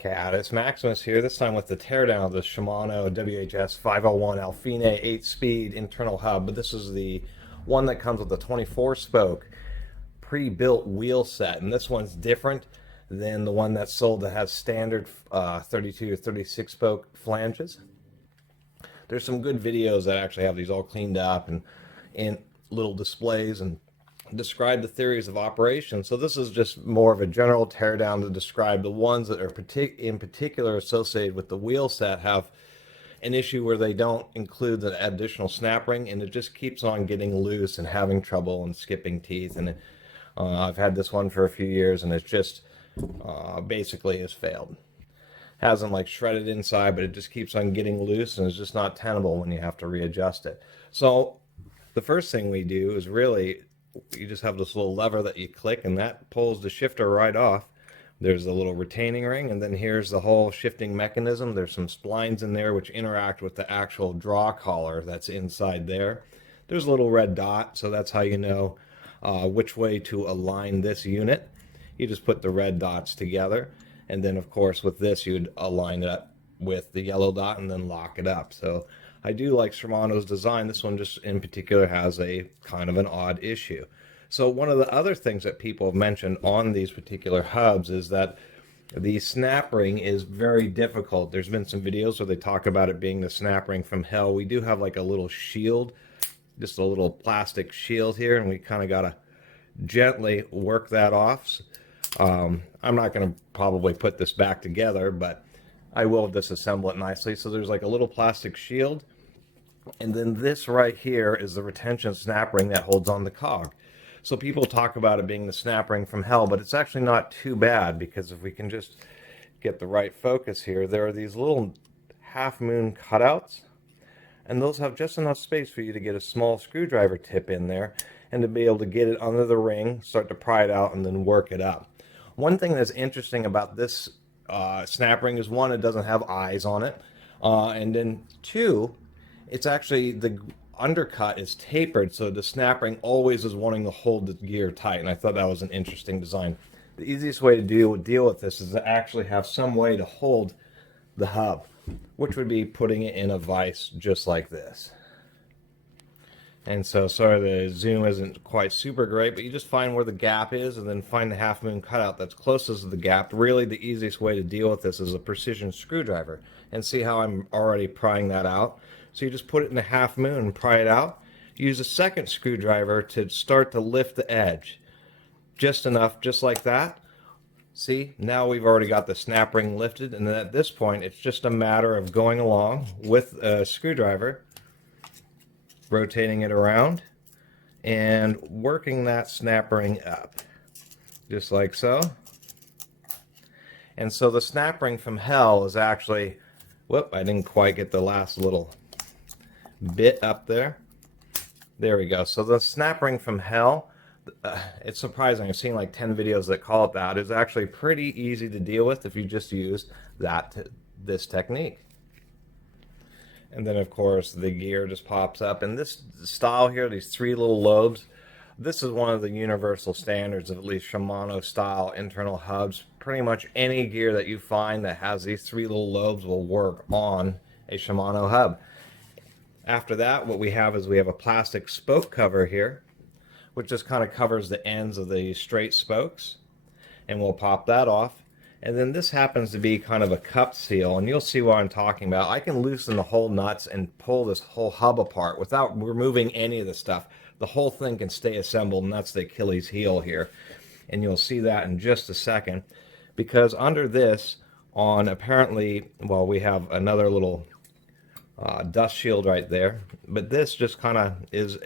Catus, Maximus here, this time with the teardown of the Shimano WH-S501 Alfine 8-speed internal hub, but this is the one that comes with a 24-spoke pre-built wheel set, and this one's different than the one that's sold that has standard 32 or 36 spoke flanges. There's some good videos that actually have these all cleaned up and in little displays and describe the theories of operation. So this is just more of a general teardown to describe the ones that are in particular associated with the wheel set have an issue where they don't include the additional snap ring, and it just keeps on getting loose and having trouble and skipping teeth. And I've had this one for a few years, and it's just basically has failed. Hasn't like shredded inside, but it just keeps on getting loose, and it's just not tenable when you have to readjust it. So the first thing we do is really, you just have this little lever that you click, and that pulls the shifter right off. There's a little retaining ring, and then here's the whole shifting mechanism. There's some splines in there which interact with the actual draw collar that's inside there. There's a little red dot, so that's how you know which way to align this unit. You just put the red dots together, and then of course with this you'd align it up with the yellow dot and then lock it up. So I do like Shimano's design. This one just in particular has a kind of an odd issue. So one of the other things that people have mentioned on these particular hubs is that the snap ring is very difficult. There's been some videos where they talk about it being the snap ring from hell. We do have like a little shield, just a little plastic shield here, and we kind of got to gently work that off. I'm not going to probably put this back together, but I will disassemble it nicely. So there's like a little plastic shield, and then this right here is the retention snap ring that holds on the cog. So people talk about it being the snap ring from hell, but it's actually not too bad, because if we can just get the right focus here, there are these little half moon cutouts, and those have just enough space for you to get a small screwdriver tip in there and to be able to get it under the ring, start to pry it out, and then work it up. One thing that's interesting about this snap ring is, one, it doesn't have eyes on it, and then two, it's actually the undercut is tapered, so the snap ring always is wanting to hold the gear tight, and I thought that was an interesting design. The easiest way to deal with this is to actually have some way to hold the hub, which would be putting it in a vise just like this. And so, sorry, the zoom isn't quite super great, but you just find where the gap is and then find the half moon cutout that's closest to the gap. Really, the easiest way to deal with this is a precision screwdriver. And see how I'm already prying that out? So you just put it in a half moon and pry it out. Use a second screwdriver to start to lift the edge. Just enough, just like that. See, now we've already got the snap ring lifted, and then at this point it's just a matter of going along with a screwdriver, rotating it around, and working that snap ring up. Just like so. And so the snap ring from hell is actually, whoop, I didn't quite get the last little bit up there. There we go. So the snap ring from hell, it's surprising. I've seen like 10 videos that call it that. It's actually pretty easy to deal with if you just use this technique. And then of course the gear just pops up, and this style here, these three little lobes, this is one of the universal standards of at least Shimano style internal hubs. Pretty much any gear that you find that has these three little lobes will work on a Shimano hub. After that, what we have is we have a plastic spoke cover here, which just kind of covers the ends of the straight spokes, and we'll pop that off. And then this happens to be kind of a cup seal, and you'll see what I'm talking about. I can loosen the whole nuts and pull this whole hub apart without removing any of the stuff. The whole thing can stay assembled, and that's the Achilles heel here. And you'll see that in just a second, because under this, on apparently, well, we have another little dust shield right there, but this just kind of is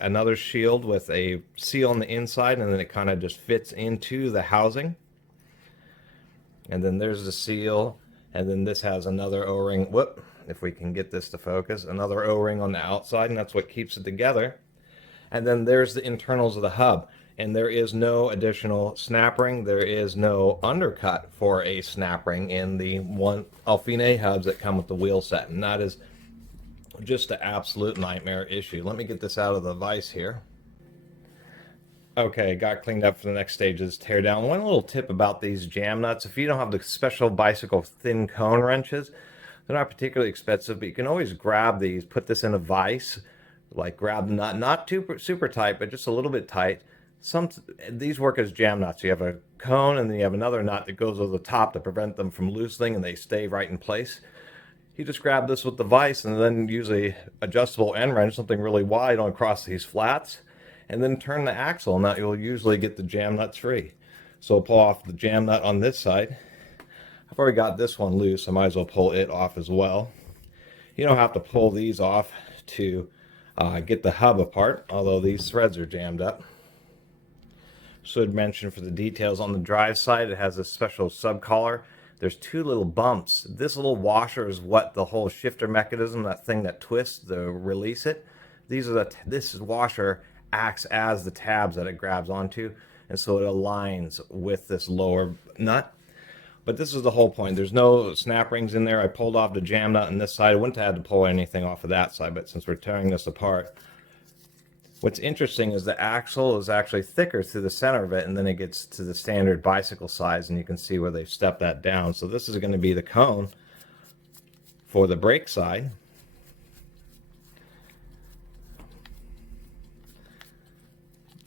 another shield with a seal on the inside, and then it kind of just fits into the housing. And then there's the seal, and then this has another O-ring, whoop, if we can get this to focus, another O-ring on the outside, and that's what keeps it together. And then there's the internals of the hub, and there is no additional snap ring, there is no undercut for a snap ring in the one Alfine hubs that come with the wheel set, and that is just an absolute nightmare issue. Let me get this out of the vise here. Okay, got cleaned up for the next stage of this teardown. One little tip about these jam nuts: if you don't have the special bicycle thin cone wrenches, they're not particularly expensive, but you can always grab these, put this in a vise, like grab the nut, not too super tight, but just a little bit tight. These work as jam nuts. You have a cone and then you have another nut that goes over the top to prevent them from loosening, and they stay right in place. You just grab this with the vise and then use a adjustable end wrench, something really wide, on across these flats, and then turn the axle, and that you'll usually get the jam nuts free. So I'll pull off the jam nut on this side. I've already got this one loose, I might as well pull it off as well. You don't have to pull these off to get the hub apart, although these threads are jammed up. Should mention, for the details, on the drive side it has a special sub collar. There's two little bumps. This little washer is what the whole shifter mechanism, that thing that twists to release it. This washer acts as the tabs that it grabs onto, and so it aligns with this lower nut. But this is the whole point. There's no snap rings in there. I pulled off the jam nut on this side. I wouldn't have had to pull anything off of that side, but since we're tearing this apart, what's interesting is the axle is actually thicker through the center of it, and then it gets to the standard bicycle size, and you can see where they've stepped that down. So this is going to be the cone for the brake side.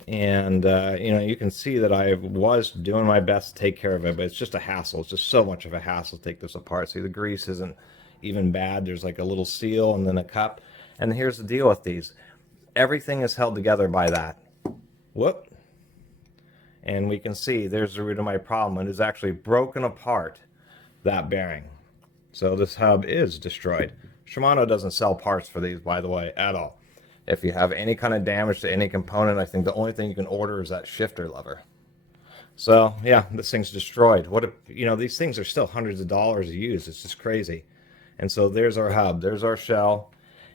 And you can see that I was doing my best to take care of it, but it's just a hassle. It's just so much of a hassle to take this apart. See, the grease isn't even bad. There's like a little seal and then a cup. And here's the deal with these. Everything is held together by that. Whoop. And we can see there's the root of my problem. It is actually broken apart, that bearing. So this hub is destroyed. Shimano doesn't sell parts for these, by the way, at all. If you have any kind of damage to any component, I think the only thing you can order is that shifter lever. So yeah, this thing's destroyed. What if, these things are still hundreds of dollars to use. It's just crazy. And so there's our hub, there's our shell.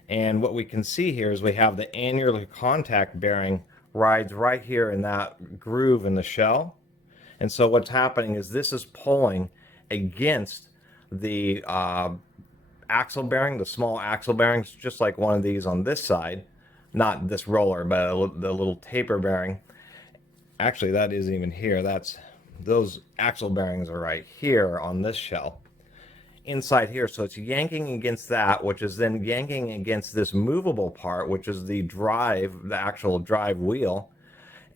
And what we can see here is we have the annular contact bearing rides right here in that groove in the shell. And so what's happening is this is pulling against the axle bearing, the small axle bearings, just like one of these on this side. Not this roller, but the little taper bearing. Actually, that isn't even here. Those axle bearings are right here on this shell. Inside here, so it's yanking against that, which is then yanking against this movable part, which is the actual drive wheel,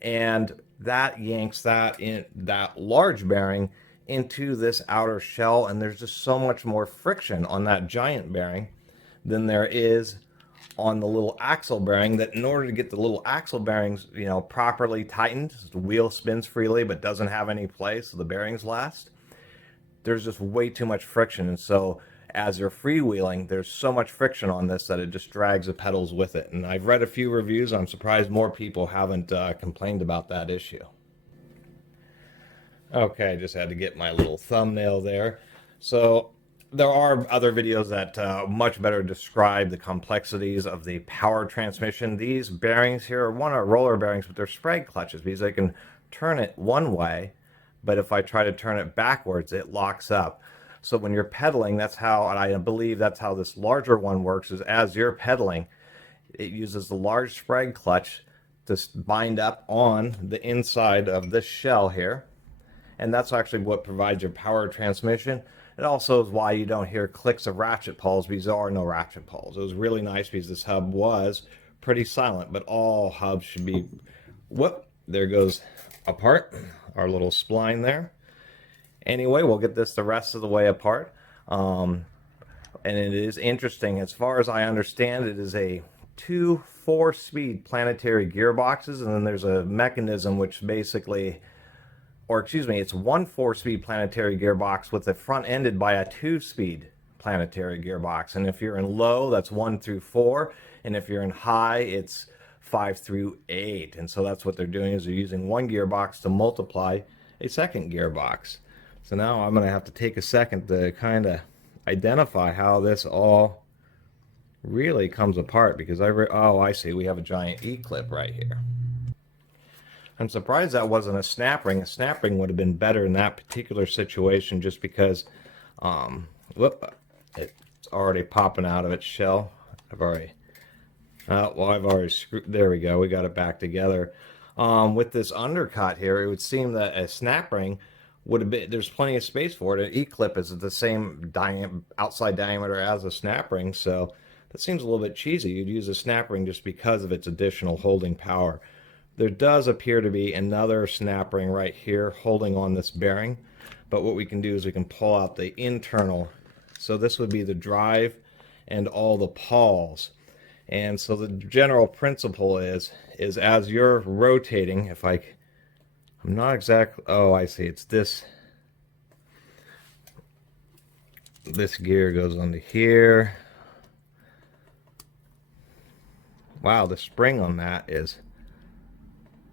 and that yanks that large bearing into this outer shell, and there's just so much more friction on that giant bearing than there is on the little axle bearing, that in order to get the little axle bearings properly tightened, the wheel spins freely but doesn't have any play so the bearings last, there's just way too much friction. And so as you're freewheeling, there's so much friction on this that it just drags the pedals with it. And I've read a few reviews. I'm surprised more people haven't complained about that issue. Okay, I just had to get my little thumbnail there. So there are other videos that much better describe the complexities of the power transmission. These bearings here are roller bearings, but they're sprag clutches because I can turn it one way, but if I try to turn it backwards, it locks up. So when you're pedaling, that's how, and I believe that's how this larger one works, is as you're pedaling, it uses the large sprag clutch to bind up on the inside of this shell here. And that's actually what provides your power transmission. It also is why you don't hear clicks of ratchet pulls, because there are no ratchet pulls. It was really nice because this hub was pretty silent, but all hubs should be, whoop, there goes apart, our little spline there. Anyway, we'll get this the rest of the way apart. And it is interesting, as far as I understand, it is a 2 4-speed planetary gearboxes, and then there's a mechanism which basically, or excuse me, it's 1 4-speed planetary gearbox with it front ended by a 2-speed planetary gearbox. And if you're in low, that's 1 through 4, and if you're in high, it's 5 through 8. And so that's what they're doing, is they're using one gearbox to multiply a second gearbox. So now I'm going to have to take a second to kind of identify how this all really comes apart, because I see, we have a giant E-clip right here. I'm surprised that wasn't a snap ring. A snap ring would have been better in that particular situation, just because whoop, it's already popping out of its shell. I've already screwed, there we go, we got it back together. With this undercut here, it would seem that a snap ring would have been, there's plenty of space for it. An E-clip is the same outside diameter as a snap ring, so that seems a little bit cheesy. You'd use a snap ring just because of its additional holding power. There does appear to be another snap ring right here holding on this bearing, but what we can do is we can pull out the internal. So this would be the drive and all the pawls. And so the general principle is as you're rotating, if I'm not exactly, oh, I see, it's this gear goes onto here. Wow, the spring on that is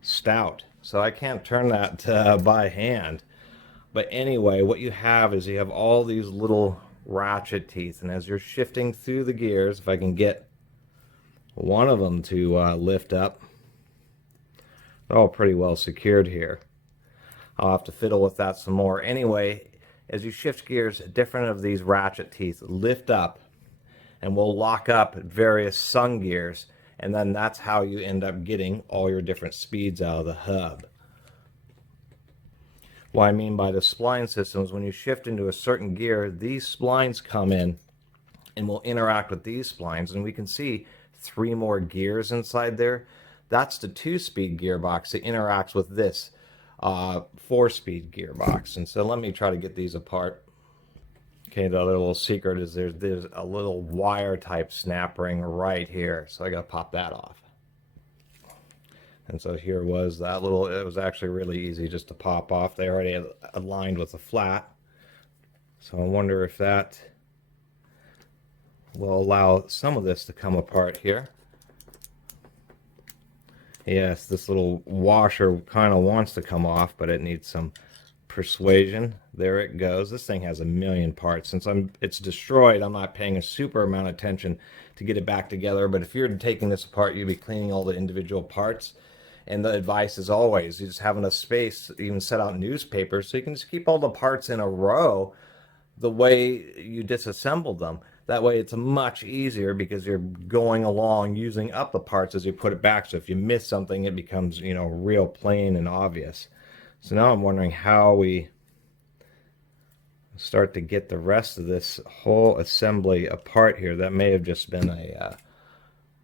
stout, so I can't turn that by hand. But anyway, what you have is you have all these little ratchet teeth, and as you're shifting through the gears, if I can get one of them to lift up, they're all pretty well secured here. I'll have to fiddle with that some more. Anyway, as you shift gears, different of these ratchet teeth lift up and will lock up various sung gears, and then that's how you end up getting all your different speeds out of the hub. What I mean by the spline systems, when you shift into a certain gear, these splines come in and will interact with these splines, and we can see 3 more gears inside there. That's the 2-speed gearbox that interacts with this 4-speed gearbox. And so let me try to get these apart. Okay, the other little secret is there's a little wire type snap ring right here, so I gotta pop that off. And so here was that little, it was actually really easy just to pop off. They already aligned with the flat, so I wonder if that will allow some of this to come apart here. Yes, this little washer kind of wants to come off, but it needs some persuasion. There it goes. This thing has a million parts. Since it's destroyed, I'm not paying a super amount of attention to get it back together. But if you're taking this apart, you'd be cleaning all the individual parts. And the advice is always, you just have enough space, even set out newspapers, so you can just keep all the parts in a row the way you disassemble them. That way it's much easier because you're going along using up the parts as you put it back. So if you miss something, it becomes, you know, real plain and obvious. So now I'm wondering how we start to get the rest of this whole assembly apart here. That may have just been a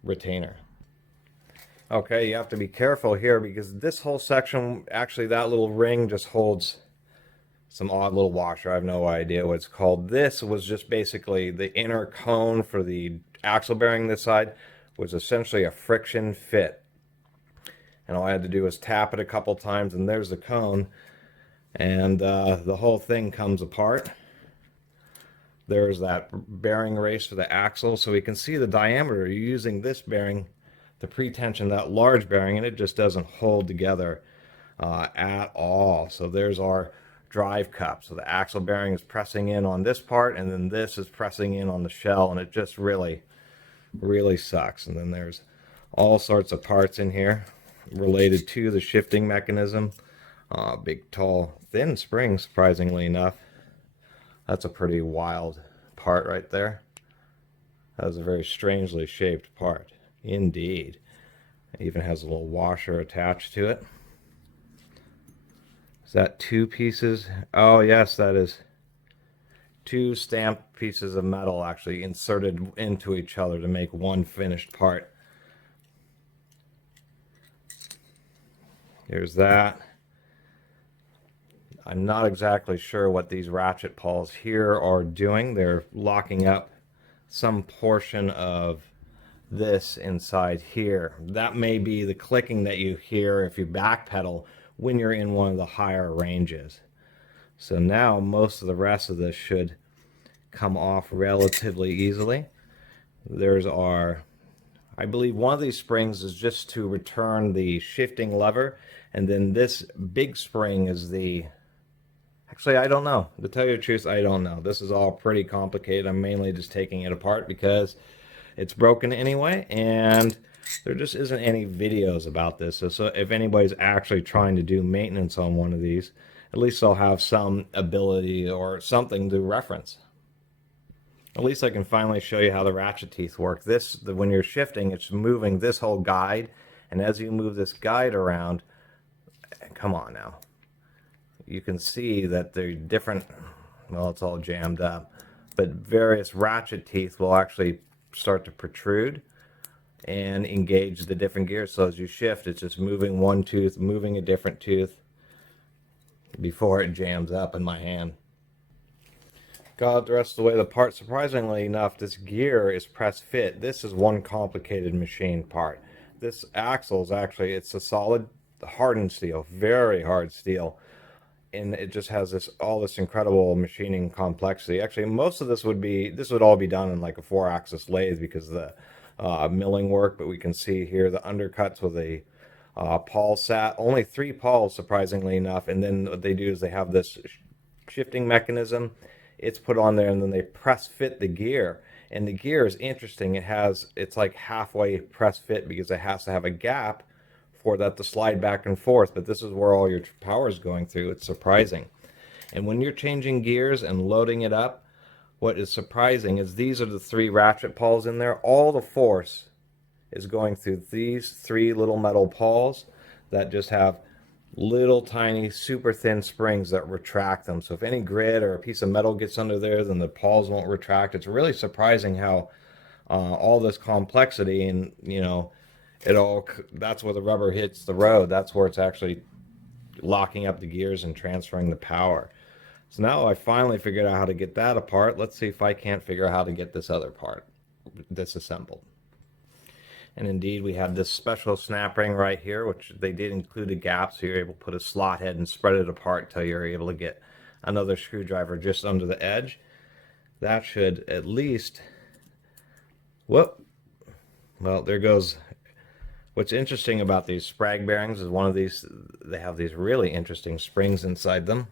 retainer. Okay, you have to be careful here because this whole section, actually that little ring just holds some odd little washer. I have no idea what it's called. This was just basically the inner cone for the axle bearing this side, was essentially a friction fit. And all I had to do was tap it a couple times and there's the cone, and the whole thing comes apart. There's that bearing race for the axle, so we can see the diameter. You're using this bearing to pre-tension that large bearing, and it just doesn't hold together at all. So there's our drive cup. So the axle bearing is pressing in on this part, and then this is pressing in on the shell, and it just really sucks. And then there's all sorts of parts in here related to the shifting mechanism. Big, tall, thin spring, surprisingly enough. That's a pretty wild part right there. That was a very strangely shaped part. Indeed. It even has a little washer attached to it. Is that 2 pieces? Oh yes, that is 2 stamped pieces of metal actually inserted into each other to make one finished part. Here's that. I'm not exactly sure what these ratchet pawls here are doing. They're locking up some portion of this inside here. That may be the clicking that you hear if you backpedal when you're in one of the higher ranges. So now most of the rest of this should come off relatively easily. There's our, I believe one of these springs is just to return the shifting lever, and then this big spring is the, actually I don't know, to tell you the truth, I don't know. This is all pretty complicated. I'm mainly just taking it apart because it's broken anyway, and there just isn't any videos about this. So if anybody's actually trying to do maintenance on one of these, at least they'll have some ability or something to reference. At least I can finally show you how the ratchet teeth work. When you're shifting, it's moving this whole guide, And as you move this guide around, come on now, you can see that they're different. Well, it's all jammed up, but various ratchet teeth will actually start to protrude and engage the different gears. So as you shift, it's just moving one tooth, moving a different tooth before it jams up in my hand. Got the rest of the way the part. Surprisingly enough, this gear is press fit. This is one complicated machine part. This axle is actually, it's a solid hardened steel, very hard steel, and it just has all this incredible machining complexity. Actually, most of this would all be done in like a 4-axis lathe because of the milling work, but we can see here the undercuts with a pawl set. Only 3 pawls, surprisingly enough, and then what they do is they have this shifting mechanism. It's put on there, and then they press fit the gear. And the gear is interesting. It's like halfway press fit because it has to have a gap for that to slide back and forth. But this is where all your power is going through. It's surprising. And when you're changing gears and loading it up, what is surprising is these are the 3 ratchet pawls in there. All the force is going through these 3 little metal pawls that just have little tiny super thin springs that retract them. So if any grit or a piece of metal gets under there, then the pawls won't retract. It's really surprising how all this complexity, and you know, that's where the rubber hits the road. That's where it's actually locking up the gears and transferring the power. So now I finally figured out how to get that apart. Let's see if I can't figure out how to get this other part disassembled. And indeed, we have this special snap ring right here, which they did include a gap, so you're able to put a slot head and spread it apart until you're able to get another screwdriver just under the edge. That should at least, whoop, well, there goes. What's interesting about these sprag bearings is one of these, they have these really interesting springs inside them.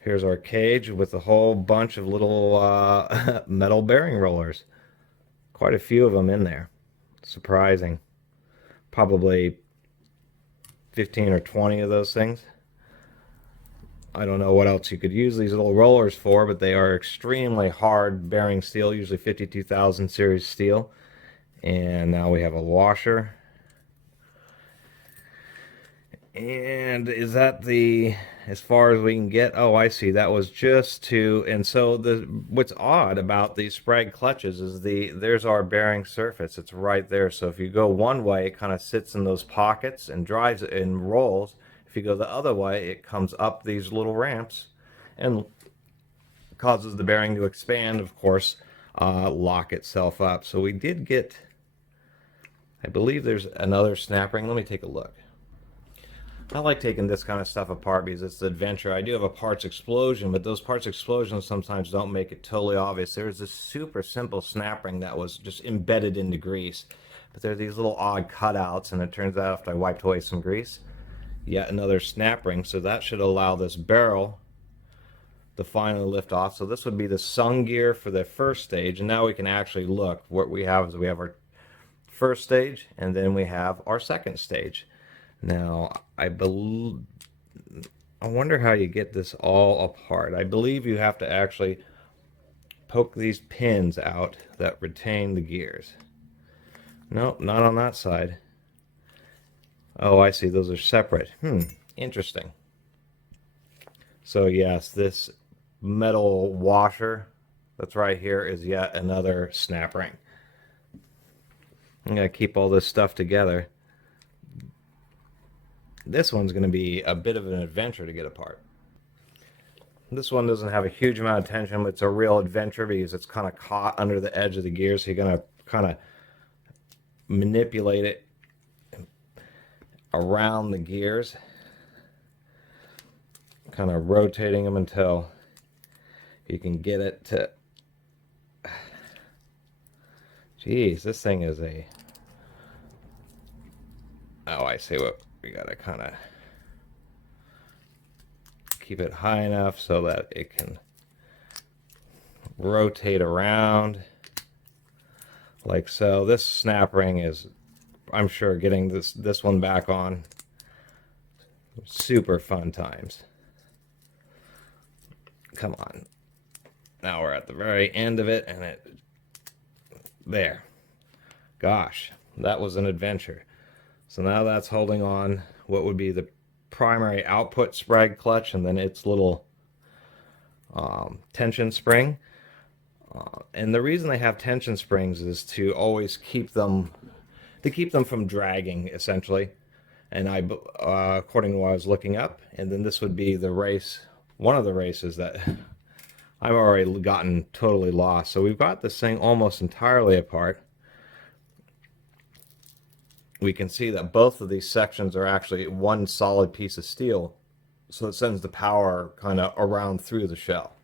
Here's our cage with a whole bunch of little metal bearing rollers. Quite a few of them in there. Surprising. Probably 15 or 20 of those things. I don't know what else you could use these little rollers for, but they are extremely hard bearing steel, usually 52,000 series steel. And now we have a washer. And is that as far as we can get? Oh, I see. That was just to, and so what's odd about these sprag clutches is there's our bearing surface. It's right there. So if you go one way, it kind of sits in those pockets and drives it and rolls. If you go the other way, it comes up these little ramps and causes the bearing to expand, of course, lock itself up. So we did get, I believe there's another snap ring. Let me take a look. I like taking this kind of stuff apart because it's the adventure. I do have a parts explosion, but those parts explosions sometimes don't make it totally obvious. There's this super simple snap ring that was just embedded into grease. But there are these little odd cutouts, and it turns out after I wiped away some grease, yet another snap ring. So that should allow this barrel to finally lift off. So this would be the sung gear for the first stage. And now we can actually look. What we have is we have our first stage, and then we have our second stage. Now, I wonder how you get this all apart. I believe you have to actually poke these pins out that retain the gears. Nope, not on that side. Oh, I see. Those are separate. Interesting. So yes, this metal washer that's right here is yet another snap ring. I'm going to keep all this stuff together. This one's going to be a bit of an adventure to get apart. This one doesn't have a huge amount of tension, but it's a real adventure because it's kind of caught under the edge of the gear, so you're going to kind of manipulate it around the gears, kind of rotating them until you can get it to... Geez, this thing is a... Oh, I see what... We gotta kind of keep it high enough so that it can rotate around like so. This snap ring is, I'm sure, getting this one back on, super fun times. Come on. Now we're at the very end of it, and there. Gosh, that was an adventure. So now that's holding on what would be the primary output sprag clutch and then its little tension spring. And the reason they have tension springs is to always keep them from dragging, essentially. And according to what I was looking up, and then this would be the race, one of the races that I've already gotten totally lost. So we've got this thing almost entirely apart. We can see that both of these sections are actually one solid piece of steel, so it sends the power kind of around through the shell.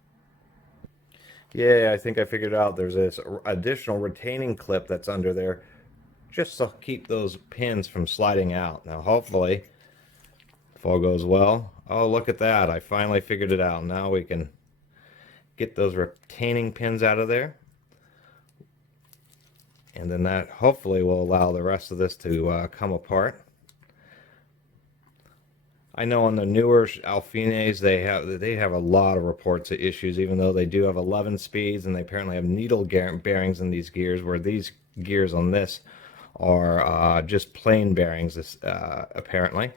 Yeah, I think I figured out there's this additional retaining clip that's under there just to keep those pins from sliding out. Now hopefully, if all goes well, oh look at that, I finally figured it out. Now we can get those retaining pins out of there. And then that hopefully will allow the rest of this to come apart. I know on the newer Alfines they have a lot of reports of issues, even though they do have 11 speeds and they apparently have needle bearings in these gears, where these gears on this are just plain bearings, apparently.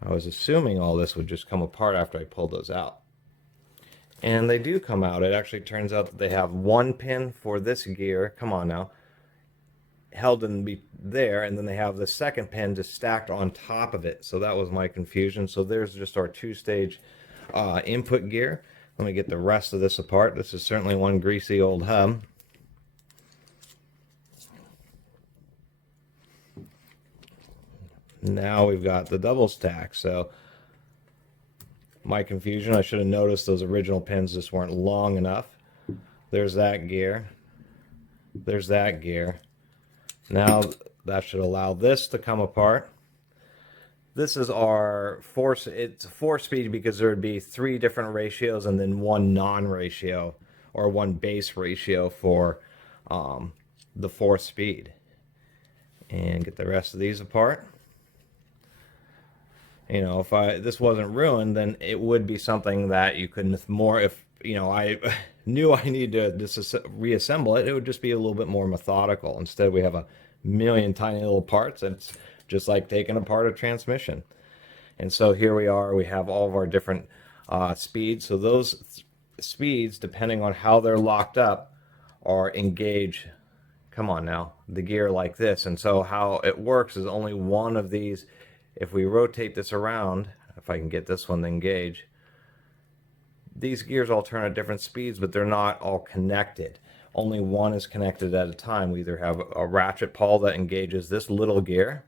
I was assuming all this would just come apart after I pulled those out. And they do come out. It actually turns out that they have one pin for this gear, come on now, held in there, and then they have the second pin just stacked on top of it. So that was my confusion. So there's just our two-stage input gear. Let me get the rest of this apart. This is certainly one greasy old hub. Now we've got the double stack. So my confusion, I should have noticed those original pins just weren't long enough. There's that gear. There's that gear. Now that should allow this to come apart. This is our force. It's 4-speed because there would be 3 different ratios and then one non-ratio or one base ratio for the 4-speed. And get the rest of these apart. You know, if this wasn't ruined, then it would be something that you couldn't more. If you know, I knew I needed to reassemble it, it would just be a little bit more methodical. Instead, we have a million tiny little parts. It's just like taking apart a transmission. And so here we are. We have all of our different speeds. So those speeds, depending on how they're locked up, are engaged. Come on now, the gear like this. And so how it works is only one of these. If we rotate this around, if I can get this one to engage, these gears all turn at different speeds, but they're not all connected. Only one is connected at a time. We either have a ratchet pawl that engages this little gear.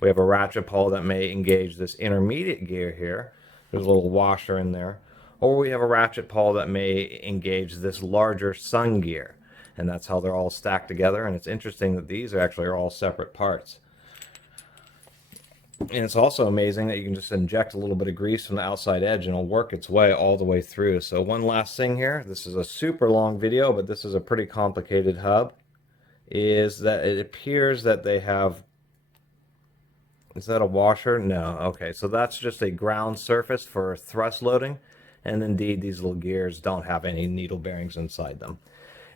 We have a ratchet pawl that may engage this intermediate gear here. There's a little washer in there. Or we have a ratchet pawl that may engage this larger sun gear. And that's how they're all stacked together. And it's interesting that these are all separate parts. And it's also amazing that you can just inject a little bit of grease from the outside edge and it'll work its way all the way through. So one last thing here, this is a super long video, but this is a pretty complicated hub, is that it appears that they have, is that a washer? No, okay, so that's just a ground surface for thrust loading, and indeed these little gears don't have any needle bearings inside them.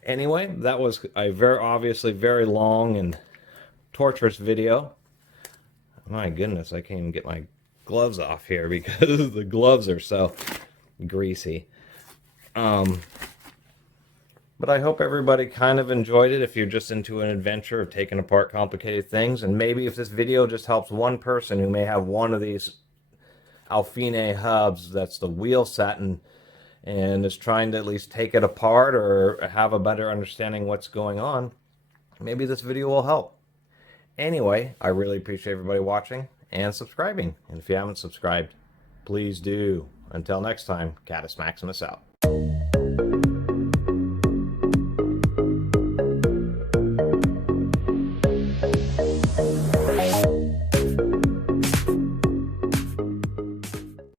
Anyway, that was a obviously very long and torturous video. My goodness, I can't even get my gloves off here because the gloves are so greasy. But I hope everybody kind of enjoyed it if you're just into an adventure of taking apart complicated things. And maybe if this video just helps one person who may have one of these Alfine hubs that's the wheel set and is trying to at least take it apart or have a better understanding what's going on, maybe this video will help. Anyway, I really appreciate everybody watching and subscribing. And if you haven't subscribed, please do. Until next time, Catus Maximus out.